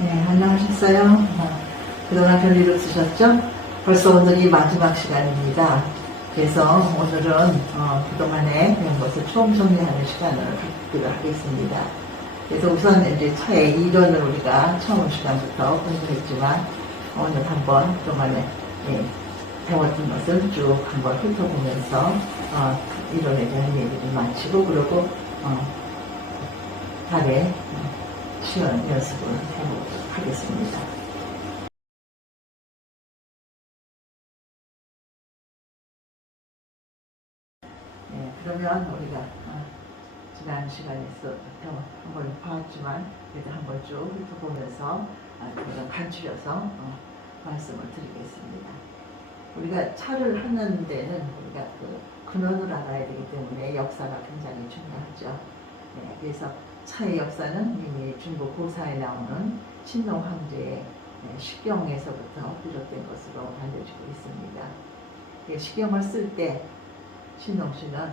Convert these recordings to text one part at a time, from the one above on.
네, 안녕하셨어요? 그동안 별일 없으셨죠? 벌써 오늘이 마지막 시간입니다. 그래서 오늘은 그동안에 배운 것을 처음 정리하는 시간을 갖기로 하겠습니다. 그래서 우선 이제 차의 이론을 우리가 처음 시간부터 공부했지만 오늘 한번 그동안에 배웠던 것을 쭉 한번 훑어보면서 이론에 대한 얘기를 마치고 그리고 달에 시연 연습을 해보도록 하겠습니다. 네, 그러면 우리가 지난 시간에서부터 한번 봐왔지만 그래도 한번 쭉 훑어보면서 좀 간추려서 말씀을 드리겠습니다. 우리가 차를 하는 데는 우리가 그 근원을 알아야 되기 때문에 역사가 굉장히 중요하죠. 네, 그래서 차의 역사는 이미 중국 고사에 나오는 신동 황제의 식경에서부터 비롯된 것으로 알려지고 있습니다. 식경을 쓸 때 신동 씨는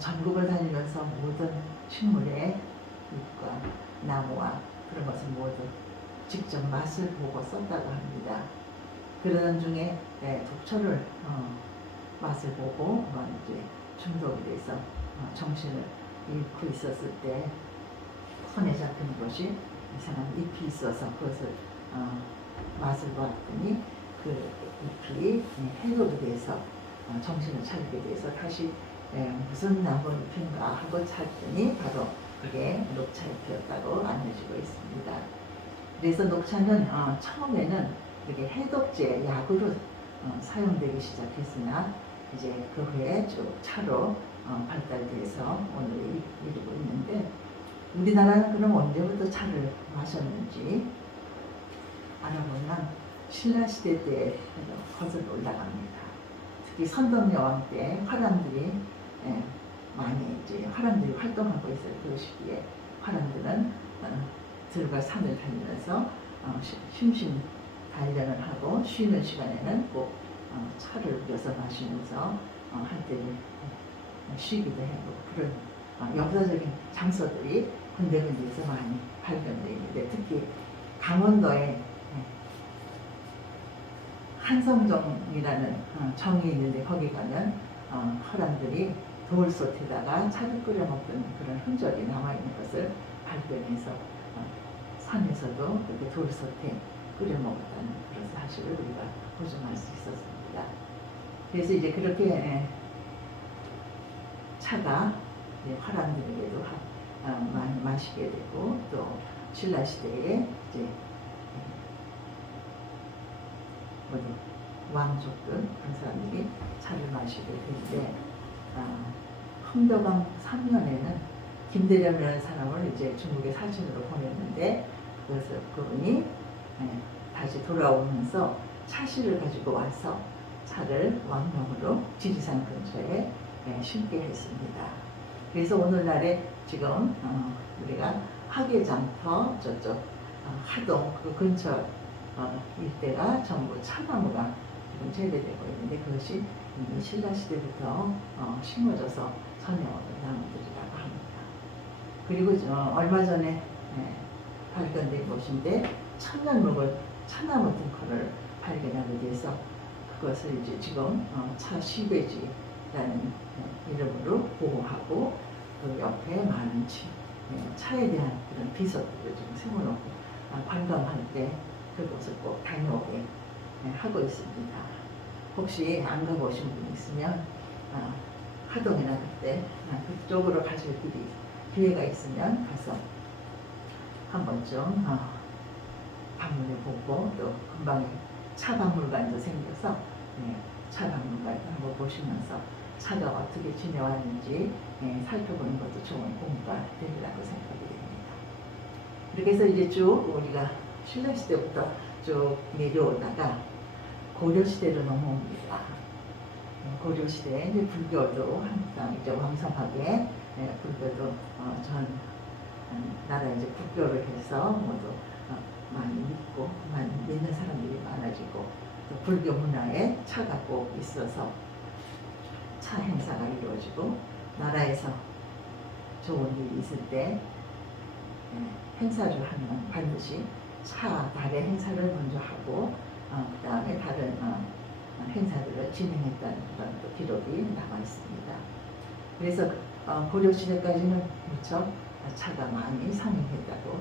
전국을 다니면서 모든 식물의 잎과 나무와 그런 것을 모두 직접 맛을 보고 썼다고 합니다. 그러던 중에 독초를 맛을 보고 이제 중독이 돼서 정신을 잃고 있었을 때 손에 잡히는 것이 이상한 잎이 있어서 그것을 맛을 보았더니 그 잎이 해독이 돼서 정신을 차리게 돼서 다시 무슨 나무 잎인가 하고 찾더니 바로 그게 녹차 잎이었다고 알려지고 있습니다. 그래서 녹차는 처음에는 이렇게 해독제 약으로 사용되기 시작했으나 이제 그 후에 쭉 차로 발달돼서 오늘 이르고 있는데 우리나라는 그럼 언제부터 차를 마셨는지 알아보면 신라시대 때 거슬러 올라갑니다. 특히 선덕여왕 때 화랑들이 많이 이제 화랑들이 활동하고 있어요. 그 시기에 화랑들은 들과 산을 다니면서 심신 단련을 하고 쉬는 시간에는 꼭 차를 우려서 마시면서 한때는 쉬기도 하고 그런 역사적인 장소들이 군데군데에서 많이 발견되어 있는데 특히 강원도에 한성정이라는 정이 있는데 거기 가면 화랑들이 돌솥에다가 차를 끓여 먹던 그런 흔적이 남아있는 것을 발견해서 산에서도 그렇게 돌솥에 끓여 먹었다는 그런 사실을 우리가 보존할 수 있었습니다. 그래서 이제 그렇게 차가 화랑들에게도 마시게 되고 또 신라시대에 이제 왕족들 그런 사람들이 차를 마시게 되는데 흥덕왕 3년에는 김대렴이라는 사람을 이제 중국에 사신으로 보냈는데 그분이 다시 돌아오면서 차씨를 가지고 와서 차를 왕명으로 지리산 근처에 심게 했습니다. 그래서 오늘날에 지금 우리가 하계장터 저쪽 하동 그 근처 일대가 전부 차나무가 지금 재배되고 있는데 그것이 이미 신라시대부터 심어져서 전해오는 나무들이라고 합니다. 그리고 얼마 전에 발견된 곳인데 천년묵을 차나무 등커를 발견하게 돼서 그것을 이제 지금 차 시베지라는 이름으로 보호하고 그 옆에 많은 차에 대한 그런 비석들을 좀 세워놓고 관광할 때 그곳을 꼭 다녀오게 하고 있습니다. 혹시 안 가보신 분 있으면 하동이나 그때 그쪽으로 가실 길이 기회가 있으면 가서 한 번쯤 방문해 보고 또 금방에 차박물관도 생겨서 차박물관도 한번 보시면서 차가 어떻게 지내왔는지 살펴보는 것도 좋은 공부가 되리라고 생각이 됩니다. 이렇게 해서 이제 쭉 우리가 신라시대부터 쭉 내려오다가 고려시대로 넘어옵니다. 고려시대에 이제 불교도 항상 이제 왕성하게 불교도 전 나라 이제 불교를 해서 모두 많이 믿고 많이 믿는 사람들이 많아지고 또 불교 문화에 차가 꼭 있어서 차 행사가 이루어지고 나라에서 좋은 일이 있을 때 행사를 하면 반드시 차 달의 행사를 먼저 하고 그 다음에 다른 행사들을 진행했다는 그런 또 기록이 남아 있습니다. 그래서 고려 시대까지는 무척 차가 많이 상행했다고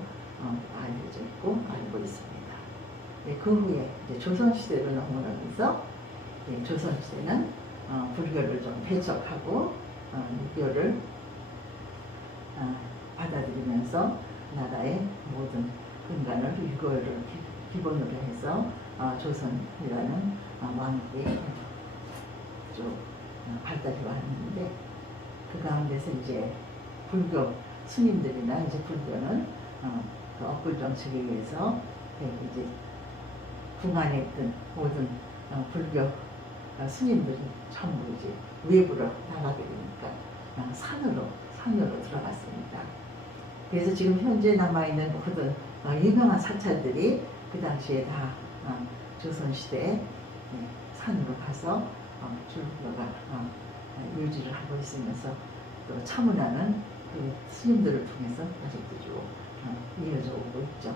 알려져 있고 알고 있습니다. 네, 그 후에 이제 조선 시대로 넘어가면서 조선 시대는 불교를 좀 배척하고 유교를 받아들이면서 나라의 모든 근간을 유교를 기본으로 해서 조선이라는 왕국이 쭉 발달해 왔는데 그 가운데서 이제 불교 스님들이나 이제 불교는 그 억불 정책에 의해서 이제 궁안에 있던 모든 불교 스님들이 전부 이제 외부로 나가게 되니까 산으로 들어갔습니다. 그래서 지금 현재 남아있는 모든 유명한 사찰들이 그 당시에 다 조선시대에 산으로 가서 불교가 유지를 하고 있으면서 또 차문화는 그 스님들을 통해서 아직도 쭉 이어져 오고 있죠.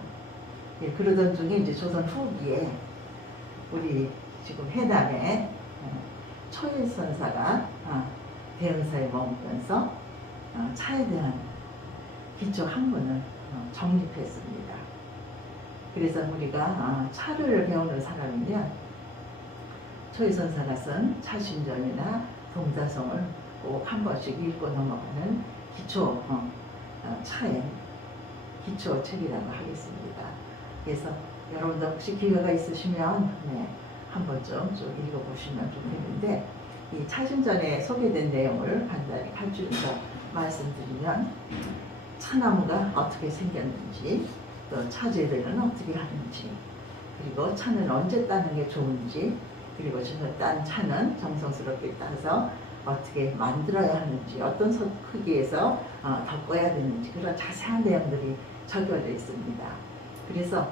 예, 그러던 중에 이제 조선 후기에 우리 지금 해남에 초일선사가 대은사에 머물면서 차에 대한 기초 학문을 정립했습니다. 그래서 우리가 차를 배우는 사람이면 초일선사가 쓴 차신전이나 동자성을 꼭 한 번씩 읽고 넘어가는 기초 차의 기초 책이라고 하겠습니다. 그래서 여러분들 혹시 기회가 있으시면 한 번쯤 좀 읽어보시면 좋겠는데 이 차신전에 소개된 내용을 간단히 할 줄서 말씀드리면 차나무가 어떻게 생겼는지 또 차재배는 어떻게 하는지 그리고 차는 언제 따는 게 좋은지 그리고 딴 차는 정성스럽게 따서 어떻게 만들어야 하는지 어떤 크기에서 덮어야 되는지 그런 자세한 내용들이 적혀져 있습니다. 그래서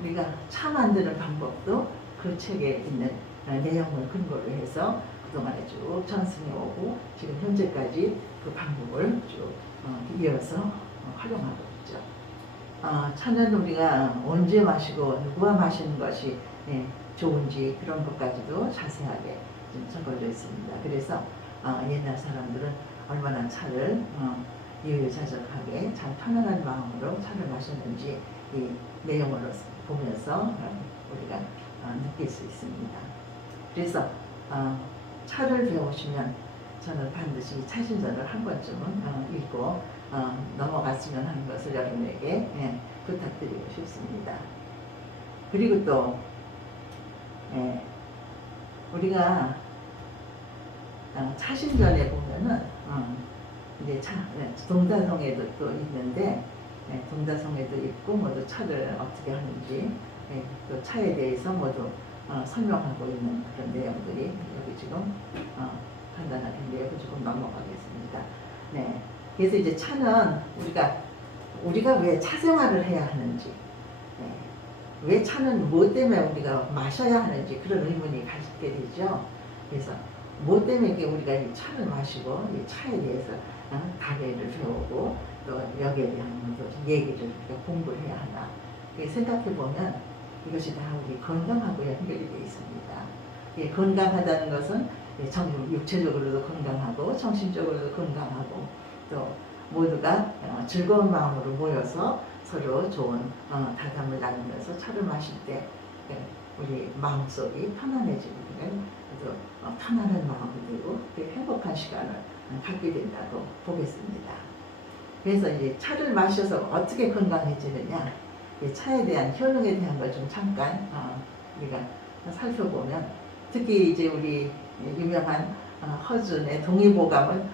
우리가 차 만드는 방법도 그 책에 있는 내용을 근거로 해서 그동안에 쭉 전승해 오고 지금 현재까지 그 방법을 쭉 이어서 활용하고 있죠. 차는 우리가 언제 마시고 누구와 마시는 것이 좋은지 그런 것까지도 자세하게 좀 적어져 있습니다. 그래서 옛날 사람들은 얼마나 차를 유유자적하게 참 편안한 마음으로 차를 마셨는지 이 내용을 보면서 우리가 느낄 수 있습니다. 그래서 차를 배우시면 저는 반드시 차신전을 한 번쯤은 읽고 넘어갔으면 하는 것을 여러분에게 부탁드리고 싶습니다. 그리고 또 우리가 차신전에 보면은 이제 동자성에도 또 있는데 동자성에도 있고 모두 차를 어떻게 하는지 또 차에 대해서 모두 설명하고 있는 그런 내용들이 여기 지금 간단하게 내고 조금 넘어가겠습니다. 네, 그래서 이제 차는 우리가 왜 차 생활을 해야 하는지, 왜 차는 뭐 때문에 우리가 마셔야 하는지 그런 의문이 가지게 되죠. 그래서 뭐 때문에 우리가 이 차를 마시고 이 차에 대해서 가게를 배우고 또 여기에 대한 얘기를 공부를 해야 하나 생각해 보면 이것이 다 우리 건강하고 연결이 되어 있습니다. 건강하다는 것은 육체적으로도 건강하고 정신적으로도 건강하고 또 모두가 즐거운 마음으로 모여서 서로 좋은 다담을 나누면서 차를 마실 때 우리 마음속이 편안해지고 또 편안한 마음이 되고 행복한 시간을 갖게 된다고 보겠습니다. 그래서 이제 차를 마셔서 어떻게 건강해지느냐 차에 대한 효능에 대한 걸 좀 잠깐 우리가 살펴보면 특히 이제 우리 유명한 허준의 동의보감은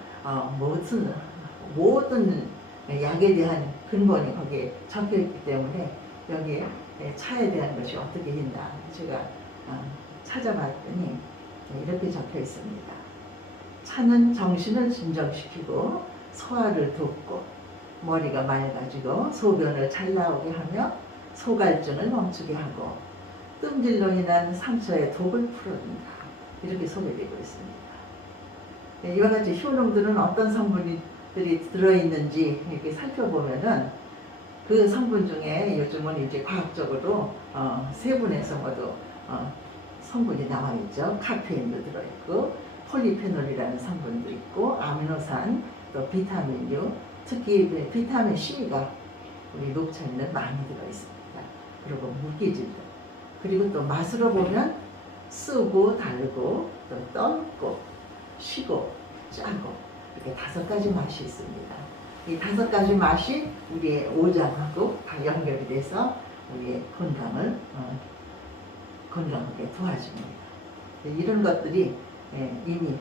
모든 약에 대한 근본이 거기에 적혀 있기 때문에 여기에 차에 대한 것이 어떻게 된다 제가 찾아봤더니 이렇게 적혀 있습니다. 차는 정신을 진정시키고 소화를 돕고 머리가 맑아지고 소변을 잘 나오게 하며 소갈증을 멈추게 하고 뜸질로 인한 상처의 독을 풀어준다. 이렇게 소개되고 있습니다. 이와 같이 효능들은 어떤 성분들이 들어있는지 이렇게 살펴보면은 그 성분 중에 요즘은 이제 과학적으로 세분에서 모두 성분이 나와 있죠. 카페인도 들어있고 폴리페놀이라는 성분도 있고 아미노산, 또 비타민류, 특히 비타민 C가 우리 녹차에는 많이 들어있습니다. 그리고 무기질도, 그리고 또 맛으로 보면 쓰고 달고 또 떫고 시고 짜고 이렇게 5가지 맛이 있습니다. 이 5가지 맛이 우리의 오장하고 다 연결이 돼서 우리의 건강하게 도와줍니다. 이런 것들이 이미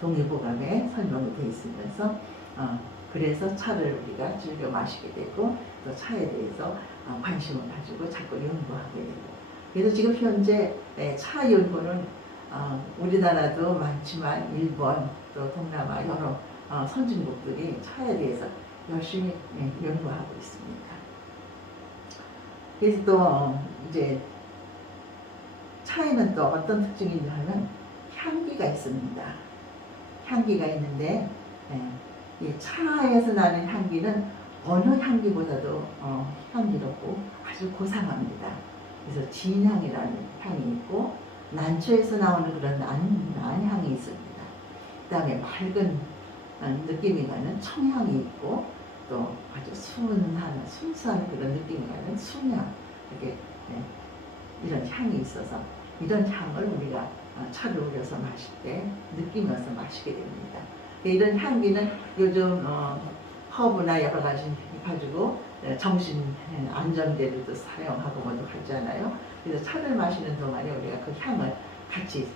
동의보감에 설명이 되어 있으면서 그래서 차를 우리가 즐겨 마시게 되고 또 차에 대해서 관심을 가지고 자꾸 연구하게 되고, 그래서 지금 현재 차 연구는 우리나라도 많지만 일본 또 동남아 여러 선진국들이 차에 대해서 열심히 연구하고 있습니다. 그래서 또 이제 차에는 또 어떤 특징이 있냐면 향기가 있습니다. 향기가 있는데 이 차에서 나는 향기는 어느 향기보다도 향기롭고 아주 고상합니다. 그래서 진향이라는 향이 있고 난초에서 나오는 그런 난향이 있습니다. 그 다음에 맑은 느낌이 가는 청향이 있고 또 아주 순수한 그런 느낌이 가는 순향, 이렇게 이런 향이 있어서 이런 향을 우리가 차를 우려서 마실 때 느끼면서 마시게 됩니다. 이런 향기는 요즘 허브나 여러 가지 가지고 정신 안정제로도 사용하고 모두 하잖아요. 그래서 차를 마시는 동안에 우리가 그 향을 같이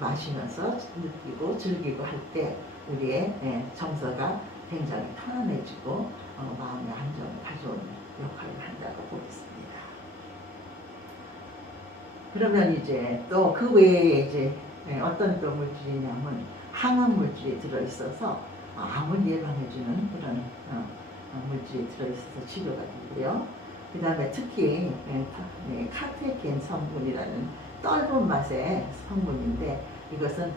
마시면서 느끼고 즐기고 할 때 우리의 정서가 굉장히 편안해지고 마음의 안정을 가져오는 역할을 한다고 보겠습니다. 그러면 이제 또 그 외에 이제 어떤 또 물질이냐면 항암 물질이 들어있어서 암을 예방해주는 그런 물질이 들어있어서 치료가 되고요. 그 다음에 특히 카테킨 성분이라는 떫은 맛의 성분인데 이것은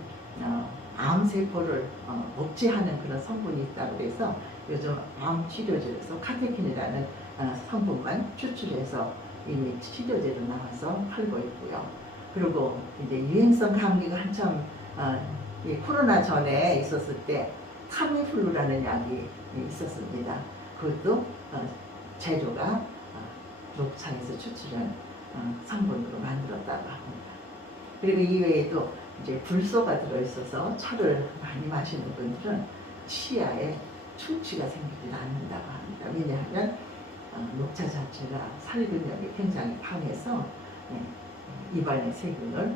암세포를 억제하는 그런 성분이 있다고 해서 요즘 암 치료제에서 카테킨이라는 성분만 추출해서 이미 치료제로 나와서 팔고 있고요. 그리고 이제 유행성 감기가 한참 코로나 전에 있었을 때 타미플루라는 약이 있었습니다. 그것도 제조가 녹차에서 추출한 성분으로 만들었다고 합니다. 그리고 이외에도 이제 불소가 들어있어서 차를 많이 마시는 분들은 치아에 충치가 생기지 않는다고 합니다. 왜냐하면 녹차 자체가 살균력이 굉장히 강해서 입안의 세균을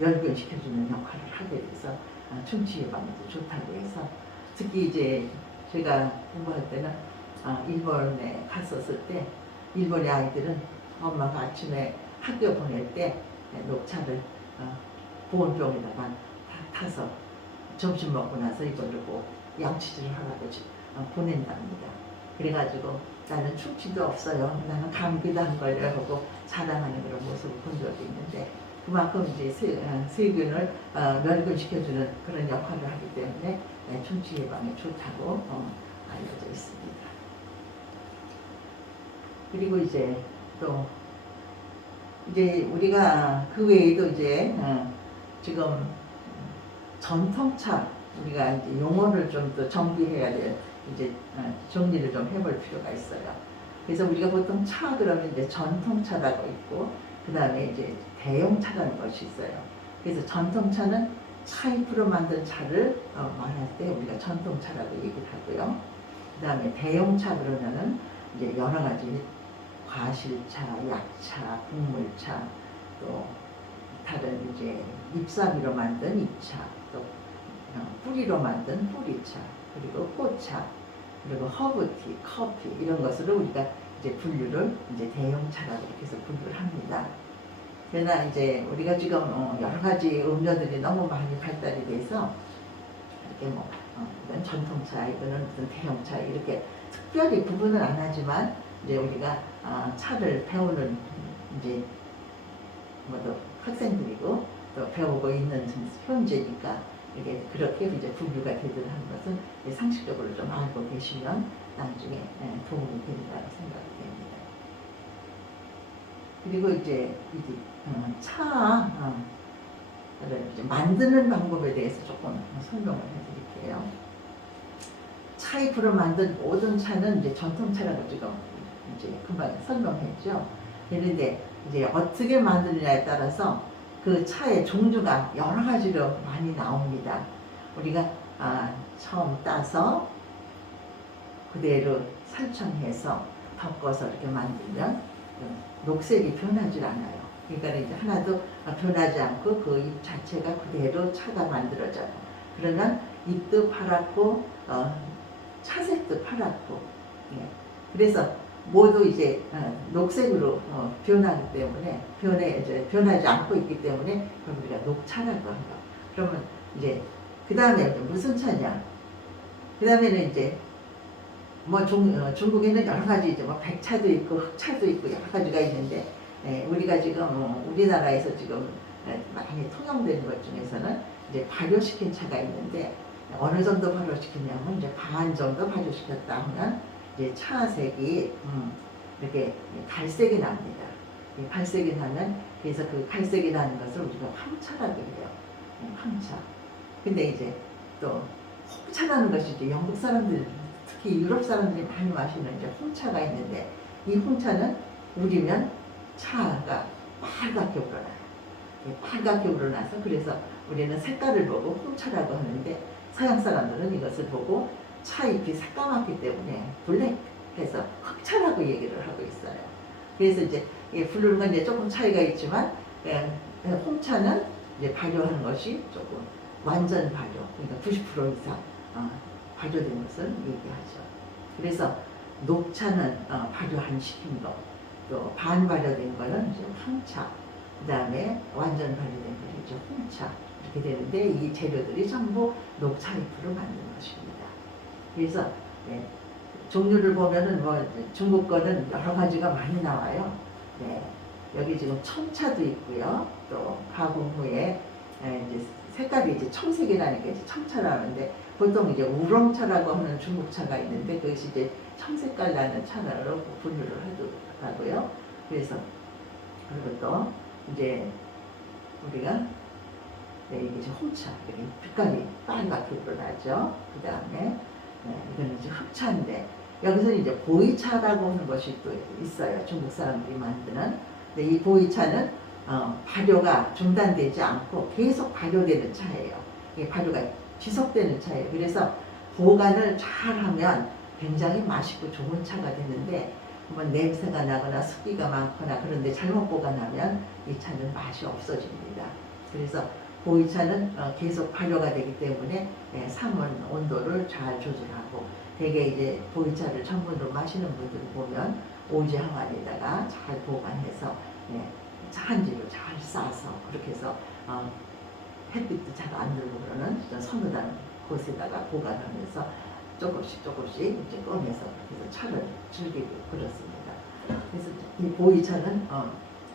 멸균시켜주는 역할을 하게 돼서 충치 예방에도 좋다고 해서, 특히 이제 제가 공부할 때는 일본에 갔었을 때 일본의 아이들은 엄마가 아침에 학교 보낼 때 녹차를 보온병에다가 타서 점심 먹고 나서 이걸로 꼭 양치질을 하라고 보낸답니다. 그래가지고 나는 충치도 없어요, 나는 감기도 안 걸려요 하고 자랑하는 그런 모습을 본 적이 있는데, 그만큼 이제 세균을 멸균시켜주는 그런 역할을 하기 때문에 충치 예방에 좋다고 알려져 있습니다. 그리고 이제 또 이제 우리가 그 외에도 이제 지금 전통차, 우리가 이제 용어를 좀 더 정비해야 될, 이제 정리를 좀 해볼 필요가 있어요. 그래서 우리가 보통 차 그러면 이제 전통차라고 있고 그 다음에 이제 대용차라는 것이 있어요. 그래서 전통차는 차잎으로 만든 차를 말할 때 우리가 전통차라고 얘기를 하고요. 그 다음에 대용차 그러면은 이제 여러 가지 과실차, 약차, 국물차, 또 다른 이제 잎사귀로 만든 잎차, 또 뿌리로 만든 뿌리차, 그리고 꽃차, 그리고 허브티, 커피 이런 것으로 우리가 이제 분류를 이제 대용차라고 이렇게 해서 분류를 합니다. 그러나 이제 우리가 지금 여러 가지 음료들이 너무 많이 발달이 돼서 이렇게 뭐 이건 전통차, 이거는 무슨 대용차 이렇게 특별히 구분을 안 하지만 이제 우리가 차를 배우는 이제 모두 학생들이고 또 배우고 있는 현재니까 이게 그렇게 이제 분류가 되든 하는 것은 상식적으로 좀 알고 계시면 나중에 도움이 된다고 생각이 됩니다. 그리고 이제 차를 이제 만드는 방법에 대해서 조금 설명을 해드릴게요. 차잎으로 만든 모든 차는 이제 전통차라고 지금 이제 금방 설명했죠. 그런데 이제 어떻게 만드느냐에 따라서 그 차의 종류가 여러 가지로 많이 나옵니다. 우리가 처음 따서 그대로 설정해서 덮어서 이렇게 만들면 녹색이 변하지 않아요. 그러니까 이제 하나도 변하지 않고 그 잎 자체가 그대로 차가 만들어져요. 그러면 잎도 파랗고 차색도 파랗고, 예. 그래서 모두 이제 녹색으로 변하기 때문에 이제 변하지 않고 있기 때문에 그럼 우리가 녹차라고 해요. 그러면 이제 그 다음에 무슨 차냐? 그 다음에는 이제 뭐 중국에는 여러 가지 이제 뭐 백차도 있고 흑차도 있고 여러 가지가 있는데 우리가 지금 우리나라에서 지금 많이 통용되는 것 중에서는 이제 발효시킨 차가 있는데 어느 정도 발효시켰냐면 이제 반 정도 발효시켰다 하면 이제 차색이 이렇게 갈색이 납니다. 갈색이 나면 그래서 그 갈색이 나는 것을 우리가 황차라고 해요. 황차. 근데 이제 또 홍차라는 것이 이제 영국 사람들 특히 유럽 사람들이 많이 마시는 이제 홍차가 있는데 이 홍차는 우리면 차가 빨갛게 우러나요. 빨갛게 우러나서 그래서 우리는 색깔을 보고 홍차라고 하는데 서양 사람들은 이것을 보고 차잎이 새까맣기 때문에 블랙해서 흑차라고 얘기를 하고 있어요. 그래서 이제 부르는 건 이제 조금 차이가 있지만 홍차는 이제 발효하는 것이 조금 완전 발효, 그러니까 90% 이상 발효된 것을 얘기하죠. 그래서 녹차는 발효 안 시킨 거, 또 반발효된 거는 이제 황차, 그 다음에 완전 발효된 거는 이제 홍차 이렇게 되는데 이 재료들이 전부 녹차잎으로 만든 것입니다. 그래서 종류를 보면은 뭐 중국 거는 여러 가지가 많이 나와요. 여기 지금 청차도 있고요. 또 가공 후에 이제 색깔이 이제 청색이라니까 이제 청차라는데 보통 이제 우렁차라고 하는 중국차가 있는데 그것이 이제 청색깔 나는 차로 분류를 하고요. 그래서 그리고 또 이제 우리가 이게 이제 홍차, 빛깔이 빨갛게 우러나죠. 그 다음에 이거는 이제 흑차인데 여기서 이제 보이차라고 하는 것이 또 있어요. 중국 사람들이 만드는. 근데 이 보이차는 발효가 중단되지 않고 계속 발효되는 차예요. 이 발효가 지속되는 차예요. 그래서 보관을 잘하면 굉장히 맛있고 좋은 차가 되는데 한번 냄새가 나거나 습기가 많거나 그런데 잘못 보관하면 이 차는 맛이 없어집니다. 그래서 보이차는 계속 발효가 되기 때문에 상온 온도를 잘 조절하고 대개 이제 보이차를 전문으로 마시는 분들을 보면 오지 항아리에다가 잘 보관해서 차한지를 잘 싸서 그렇게 해서 햇빛도 잘 안 들고 그러는 서늘한 곳에다가 보관하면서 조금씩 이제 꺼내서 그래서 차를 즐기고 그렇습니다. 그래서 이 보이차는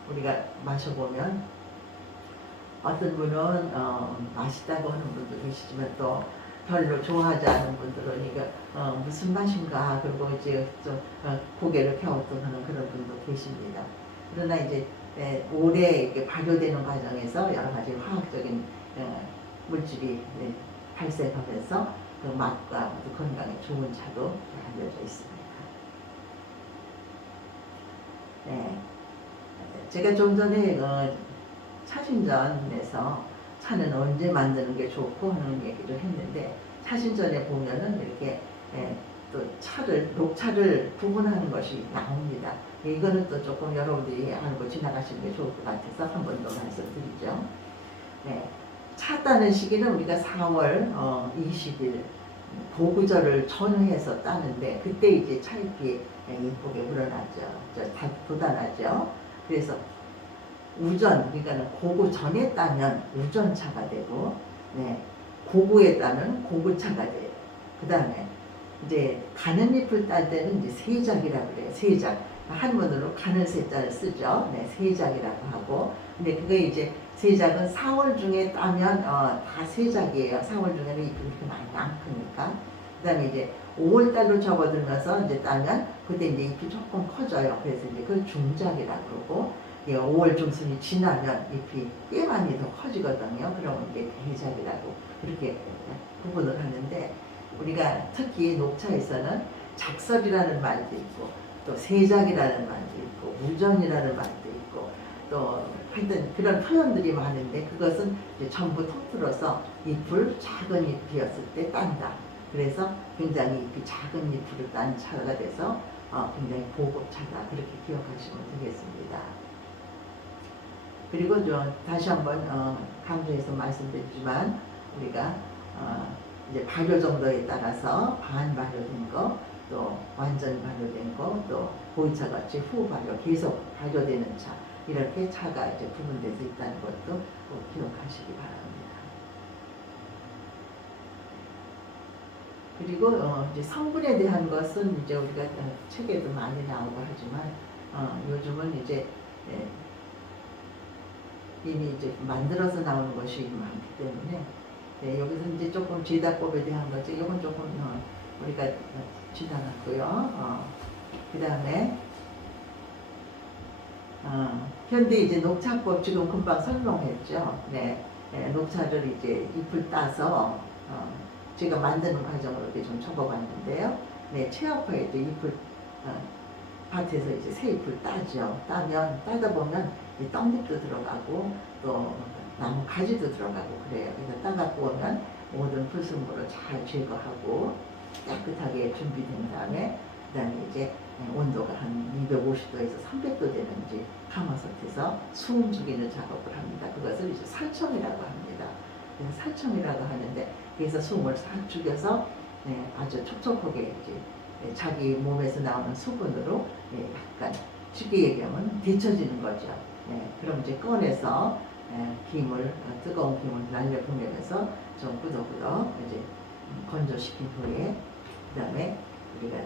우리가 마셔보면 어떤 분은 맛있다고 하는 분도 계시지만 또 별로 좋아하지 않는 분들은 이거 무슨 맛인가 그리고 이제 좀 고개를 갸우뚱하는 그런 분도 계십니다. 그러나 이제 오래 이렇게 발효되는 과정에서 여러 가지 화학적인 물질이 발생하면서 그 맛과 건강에 좋은 차로 알려져 있습니다. 제가 좀 전에 차신전에서 차는 언제 만드는 게 좋고 하는 얘기를 했는데 차신전에 보면은 이렇게 또 녹차를 구분하는 것이 나옵니다. 이거는 또 조금 여러분들이 알고 지나가시는 게 좋을 것 같아서 한 번 더 말씀드리죠. 차 따는 시기는 우리가 4월 20일 보구절을 전후해서 따는데 그때 이제 차잎이 예쁘게 우러나죠. 돋아나죠. 그래서 우전, 그러니까 고구 전에 따면 우전차가 되고, 고구에 따면 고구차가 돼요. 그 다음에 이제 가는 잎을 딸 때는 이제 세작이라고 그래요. 세작. 한문으로 가는 세자를 쓰죠. 세작이라고 하고. 근데 그게 이제 세작은 4월 중에 따면 다 세작이에요. 4월 중에는 잎이 그렇게 많이 안 크니까. 그 다음에 이제 5월 달로 접어들면서 이제 따면 그때 이제 잎이 조금 커져요. 그래서 이제 그걸 중작이라고 그러고, 5월 중순이 지나면 잎이 꽤 많이 더 커지거든요. 그러면 이게 대작이라고 그렇게 구분을 하는데, 우리가 특히 녹차에서는 작설이라는 말도 있고 또 세작이라는 말도 있고 무전이라는 말도 있고 또 하여튼 그런 표현들이 많은데, 그것은 이제 전부 통틀어서 잎을 작은 잎이었을 때 딴다. 그래서 굉장히 잎이 작은 잎으로 딴 차가 돼서 굉장히 고급차다. 그렇게 기억하시면 되겠습니다. 그리고 좀 다시 한번 강조해서 말씀드리지만, 우리가 이제 발효 정도에 따라서 반 발효된 거, 또 완전 발효된 거, 또 보이차 같이 후 발효, 계속 발효되는 차, 이렇게 차가 이제 구분돼서 있다는 것도 꼭 기억하시기 바랍니다. 그리고 이제 성분에 대한 것은 이제 우리가 책에도 많이 나오고 하지만 요즘은 이제 이미 이제 만들어서 나오는 것이 많기 때문에 여기서 이제 조금 제다법에 대한 거죠. 이건 조금 우리가 지나갔고요. 그 다음에 현대 이제 녹차법 지금 금방 설명했죠. 네, 녹차를 이제 잎을 따서 제가 만드는 과정을 이렇게 좀 적어봤는데요. 네, 체화파에도 잎을 밭에서 이제 새 잎을 따죠. 따다 보면 떡잎도 들어가고 또 나무 가지도 들어가고 그래요. 그래서 따갖고 오면 모든 불순물을 잘 제거하고 깨끗하게 준비된 다음에, 그 다음에 이제 온도가 한 250도에서 300도 되는지 가마솥에서 수음 죽이는 작업을 합니다. 그것을 이제 살청이라고 합니다. 그래서 살청이라고 하는데, 그래서 수음을 싹 죽여서 아주 촉촉하게 이제 자기 몸에서 나오는 수분으로 약간 쉽게 얘기하면 데쳐지는 거죠. 그럼 이제 꺼내서 김을 뜨거운 김을 날려 보내면서 좀 끄덕끄덕 이제 건조시킨 후에, 그 다음에 우리가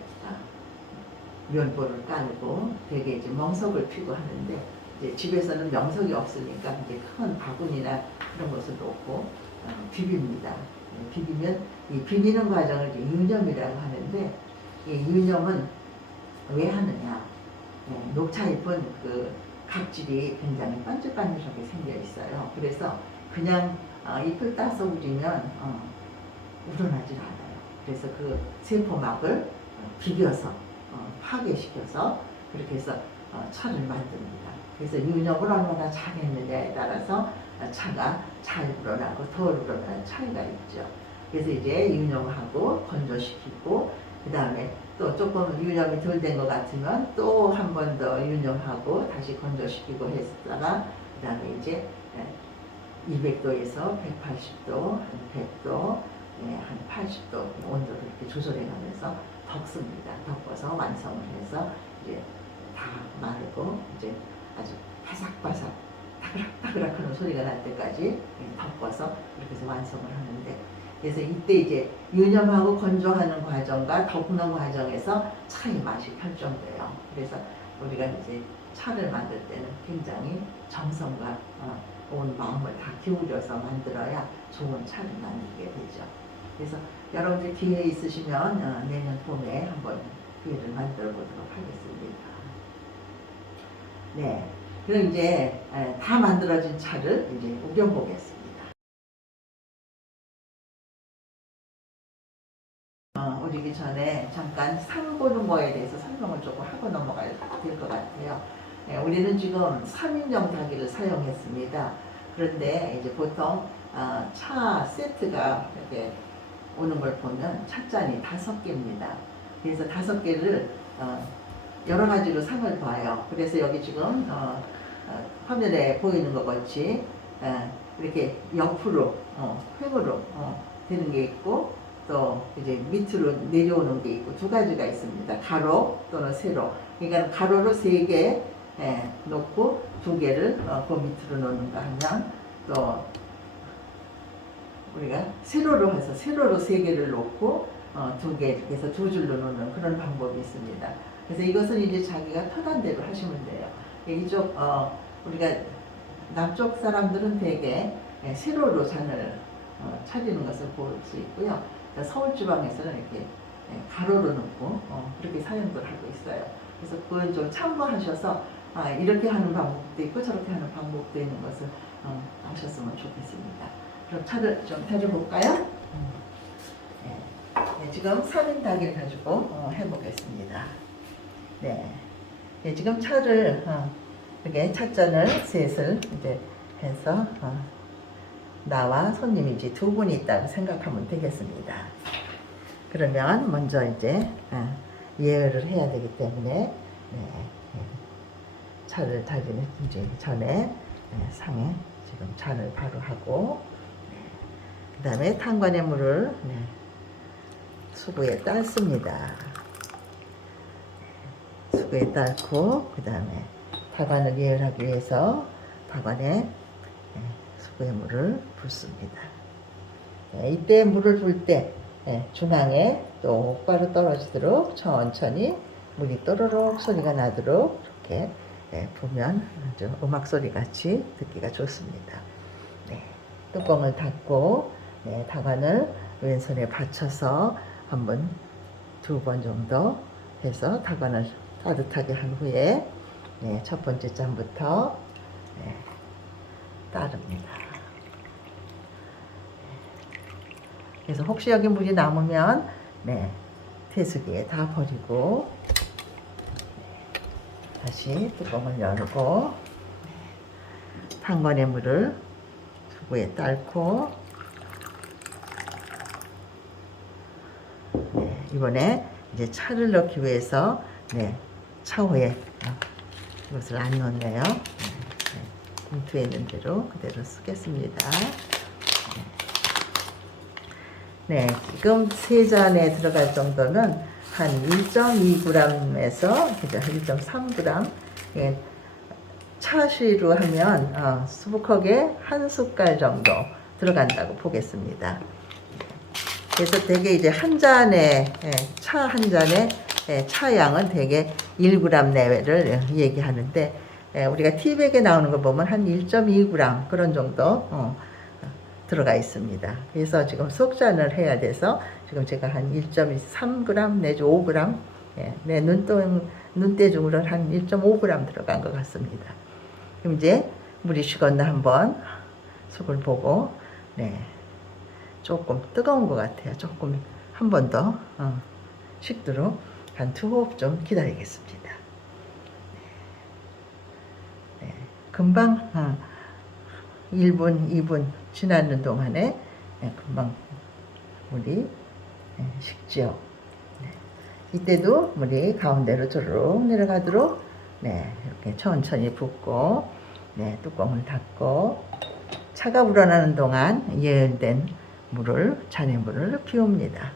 면보를 깔고 되게 이제 멍석을 피고 하는데, 이제 집에서는 명석이 없으니까 이제 큰 바구니나 그런 것을 놓고 비빕니다. 비비면 이 비비는 과정을 이제 유념이라고 하는데, 이 유념은 왜 하느냐? 녹차잎은 그 각질이 굉장히 반질반질하게 생겨 있어요. 그래서 그냥 잎을 따서 우리면 우러나질 않아요. 그래서 그 세포막을 비벼서 파괴시켜서 그렇게 해서 차를 만듭니다. 그래서 유념을 얼마나 잘했느냐에 따라서 차가 잘 우러나고 덜 우러나는 차이가 있죠. 그래서 이제 유념하고 건조시키고, 그 다음에 또 조금 유념이 덜 된 것 같으면 또 한 번 더 유념하고 다시 건조시키고 했다가, 그 다음에 이제 200도에서 180도, 한 100도, 한 80도 온도를 이렇게 조절해 가면서 덮습니다. 덮어서 완성을 해서 이제 다 마르고 이제 아주 바삭바삭 따그락따그락 하는 소리가 날 때까지 덮어서 이렇게 해서 완성을 하는데, 그래서 이때 이제 유념하고 건조하는 과정과 덮는 과정에서 차의 맛이 결정돼요. 그래서 우리가 이제 차를 만들 때는 굉장히 정성과 온 마음을 다 기울여서 만들어야 좋은 차를 만들게 되죠. 그래서 여러분들 기회 있으시면 내년 봄에 한번 기회를 만들어 보도록 하겠습니다. 네, 그럼 이제 다 만들어진 차를 이제 우겨보겠습니다. 우리기 전에 잠깐 상 보는 거에 대해서 설명을 조금 하고 넘어가야 될 것 같아요. 우리는 지금 3인용 닭기를 사용했습니다. 그런데 이제 보통 차 세트가 이렇게 오는 걸 보면 찻잔이 5개입니다. 그래서 5개를 여러 가지로 상을 봐요. 그래서 여기 지금 화면에 보이는 것 같이 이렇게 옆으로 횡으로 되는 게 있고, 또 이제 밑으로 내려오는 게 있고, 두 가지가 있습니다. 가로 또는 세로. 그러니까 가로로 3개 놓고 2개를 그 밑으로 놓는가 하면, 또 우리가 세로로 해서 세로로 3개를 놓고 2개 이렇게 해서 2줄로 놓는 그런 방법이 있습니다. 그래서 이것은 이제 자기가 편한 대로 하시면 돼요. 이쪽 우리가 남쪽 사람들은 대개 세로로 잔을 차리는 것을 볼 수 있고요. 서울 지방에서는 이렇게 가로로 놓고 그렇게 사용들 하고 있어요. 그래서 그건 좀 참고하셔서 이렇게 하는 방법도 있고 저렇게 하는 방법도 있는 것을 아셨으면 좋겠습니다. 그럼 차를 좀 펴볼까요? 네, 지금 3인 닭을 가지고 해보겠습니다. 네, 지금 차를 이렇게 찻잔을 셋을 이제 해서 나와 손님이 이제 두 분이 있다고 생각하면 되겠습니다. 그러면 먼저 이제 예열을 해야 되기 때문에 차를 달리는 이제 전에 상에 지금 잔을 바로 하고 그 다음에 탄관의 물을 수구에 따습니다. 수구에 따고 그 다음에 타관을 예열하기 위해서 타관에 수구에 물을 붓습니다. 이때 물을 불 때 중앙에 똑바로 떨어지도록 천천히 물이 또르륵 소리가 나도록 이렇게 부으면 아주 음악 소리 같이 듣기가 좋습니다. 뚜껑을 닫고 타관을 왼손에 받쳐서 한 번, 두 번 정도 해서 타관을 따뜻하게 한 후에 첫 번째 잔부터 따릅니다. 그래서 혹시 여기 물이 남으면 태수기에 다 버리고 다시 뚜껑을 열고 탄관의 물을 수구에 따고 이번에 이제 차를 넣기 위해서 차후에 이것을 안 넣네요. 봉투에 있는 대로 그대로 쓰겠습니다. 지금 세 잔에 들어갈 정도는 한 1.2g에서 1.3g 차시로 하면 수북하게 한 숟갈 정도 들어간다고 보겠습니다. 그래서 대개 이제 한 잔에 차 한 잔에 차 양은 대개 1g 내외를 얘기하는데 우리가 티백에 나오는 거 보면 한 1.2g 그런 정도 들어가 있습니다. 그래서 지금 속잔을 해야 돼서 지금 제가 한 1.3g 내지 5g 내 눈대중으로는 한 1.5g 들어간 것 같습니다. 그럼 이제 물이 식었나 한번 속을 보고 조금 뜨거운 것 같아요. 조금 한 번 더 식도록 한 두 호흡 좀 기다리겠습니다. 금방 1분, 2분 지나는 동안에 금방 물이 식죠. 이때도 물이 가운데로 조르륵 내려가도록 이렇게 천천히 붓고 뚜껑을 닫고 차가 우러나는 동안 예열된 물을 잔해물을 비웁니다.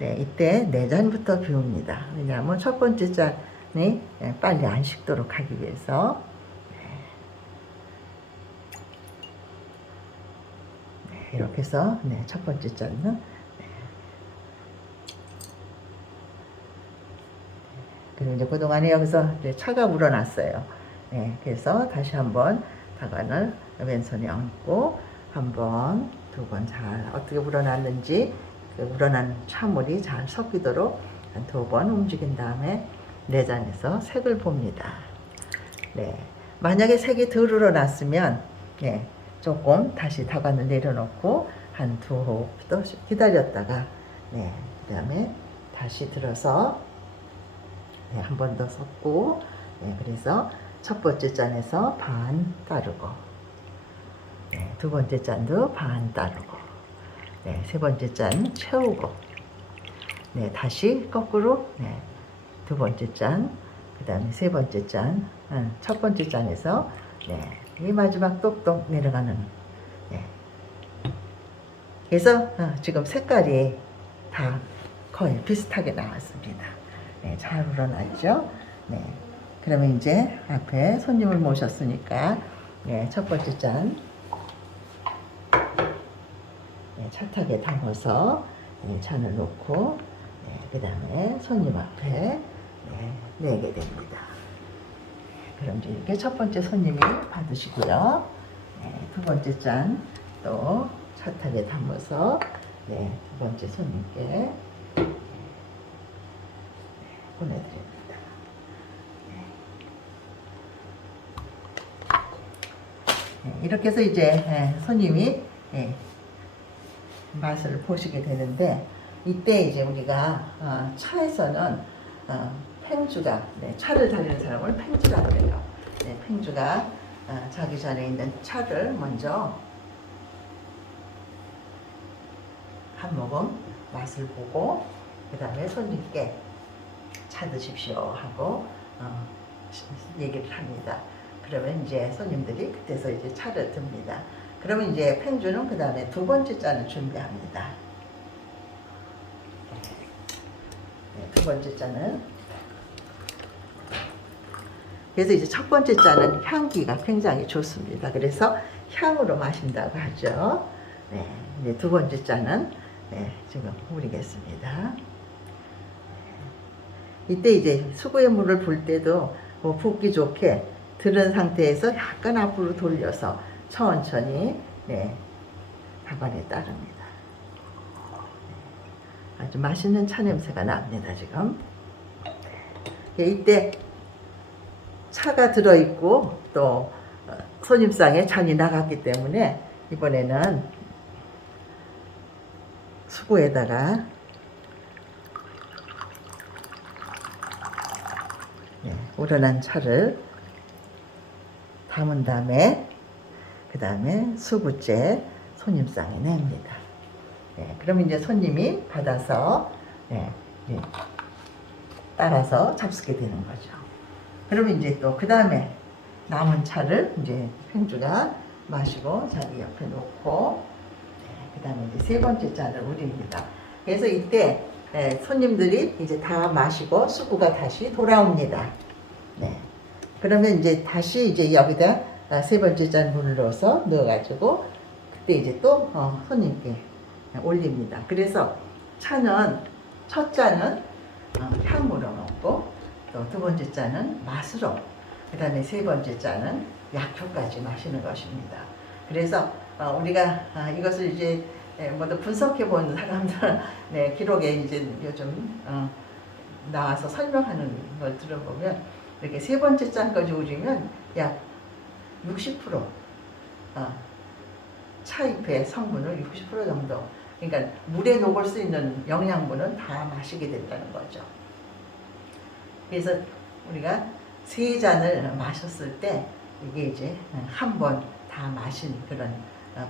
이때 4잔부터 비웁니다. 왜냐하면 첫 번째 잔이 빨리 안 식도록 하기 위해서 이렇게 해서 첫 번째 잔은 그리고 이제 그동안에 여기서 이제 차가 우러났어요. 그래서 다시 한번 타관을 왼손에 얹고 한 번, 두 번 잘 어떻게 우러났는지 그 우러난 차물이 잘 섞이도록 한 두 번 움직인 다음에 4잔에서 색을 봅니다. 만약에 색이 덜 우러났으면 조금 다시 타관을 내려놓고 한 두 호흡 또 기다렸다가 그 다음에 다시 들어서 한 번 더 섞고 그래서 첫 번째 잔에서 반 따르고 두 번째 잔도 반 따르고 세 번째 잔 채우고 다시 거꾸로 두 번째 잔 그 다음에 세 번째 잔 첫 번째 잔에서 이 마지막 똑똑 내려가는 그래서 지금 색깔이 다 거의 비슷하게 나왔습니다. 잘 우러났죠? 그러면 이제 앞에 손님을 모셨으니까 첫 번째 잔 차탁에 담아서 잔을 놓고 그 다음에 손님 앞에 내게 됩니다. 그럼 이제 이렇게 첫 번째 손님이 받으시고요. 네, 두 번째 잔 또 차탑에 담아서 네, 두 번째 손님께 보내드립니다. 네, 이렇게 해서 이제 손님이 맛을 보시게 되는데, 이때 이제 우리가 차에서는 팽주가, 차를 달리는 사람을 팽주라 그래요. 팽주가 자기 전에 있는 차를 먼저 한 모금 맛을 보고 그 다음에 손님께 차 드십시오 하고 얘기를 합니다. 그러면 이제 손님들이 그때서 이제 차를 듭니다. 그러면 이제 팽주는 그 다음에 두 번째 잔을 준비합니다. 두 번째 잔은, 그래서 이제 첫 번째 잔은 향기가 굉장히 좋습니다. 그래서 향으로 마신다고 하죠. 이제 두 번째 잔은 지금 우리겠습니다. 이때 이제 수구의 물을 볼 때도 붓기 좋게 들은 상태에서 약간 앞으로 돌려서 천천히 답안에 따릅니다. 아주 맛있는 차 냄새가 납니다. 지금 이때 차가 들어있고 또 손님상에 잔이 나갔기 때문에 이번에는 수구에다가 우러난 차를 담은 다음에 그 다음에 수구째 손님상에 냅니다. 그럼 이제 손님이 받아서 따라서 잡수게 되는 거죠. 그러면 이제 또 그 다음에 남은 차를 이제 팽주가 마시고 자기 옆에 놓고 그 다음에 이제 세 번째 잔을 우립니다. 그래서 이때 손님들이 이제 다 마시고 수구가 다시 돌아옵니다. 그러면 이제 다시 이제 여기다 세 번째 잔 물을 넣어가지고 그때 이제 또 손님께 올립니다. 그래서 차는 첫 잔은 향으로 먹고 또 두 번째 잔은 맛으로, 그 다음에 세 번째 잔은 약효까지 마시는 것입니다. 그래서 우리가 이것을 이제 모두 분석해 본 사람들 기록에 이제 요즘 나와서 설명하는 걸 들어보면 이렇게 세 번째 잔까지 우리면 약 60% 차잎의 성분을 60% 정도, 그러니까 물에 녹을 수 있는 영양분은 다 마시게 된다는 거죠. 그래서 우리가 세 잔을 마셨을 때 이게 이제 한 번 다 마신 그런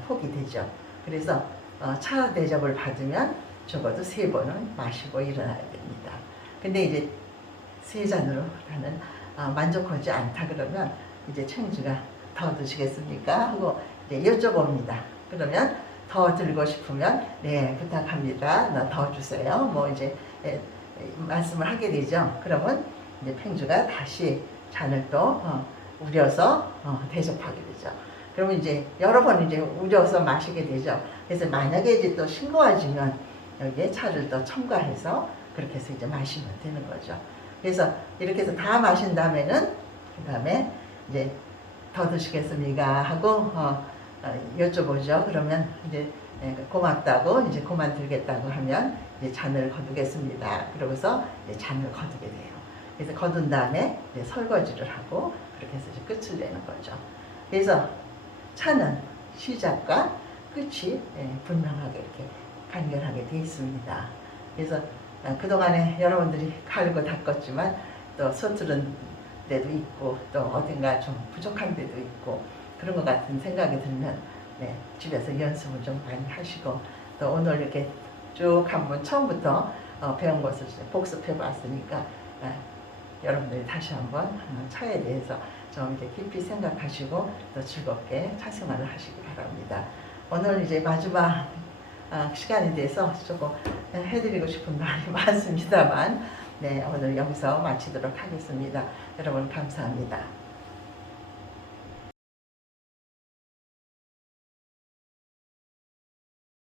폭이 되죠. 그래서 차 대접을 받으면 적어도 세 번은 마시고 일어나야 됩니다. 근데 이제 세 잔으로 나는 만족하지 않다 그러면 이제 팽주가 더 드시겠습니까? 하고 이제 여쭤봅니다. 그러면 더 들고 싶으면 부탁합니다. 더 주세요. 뭐 이제 말씀을 하게 되죠. 그러면 이제 팽주가 다시 잔을 또 우려서 대접하게 되죠. 그러면 이제 여러 번 이제 우려서 마시게 되죠. 그래서 만약에 이제 또 싱거워지면 여기에 차를 또 첨가해서 그렇게 해서 이제 마시면 되는 거죠. 그래서 이렇게 해서 다 마신 다음에는 그 다음에 이제 더 드시겠습니까? 하고 여쭤보죠. 그러면 이제 고맙다고 이제 그만 들겠다고 하면 이제 잔을 거두겠습니다. 그러고서 이제 잔을 거두게 돼요. 그래서 거둔 다음에 이제 설거지를 하고 그렇게 해서 이제 끝을 내는 거죠. 그래서 차는 시작과 끝이 분명하게 이렇게 간결하게 되어 있습니다. 그래서 그동안에 여러분들이 갈고 닦았지만 또 서투른 데도 있고 또 어딘가 좀 부족한 데도 있고 그런 것 같은 생각이 들면 집에서 연습을 좀 많이 하시고 또 오늘 이렇게 쭉 한번 처음부터 배운 것을 복습해 봤으니까 여러분들이 다시 한번 차에 대해서 좀 이제 깊이 생각하시고 또 즐겁게 차 생활을 하시기 바랍니다. 오늘 이제 마지막 시간이 돼서 조금 해드리고 싶은 말이 많습니다만 오늘 여기서 마치도록 하겠습니다. 여러분 감사합니다.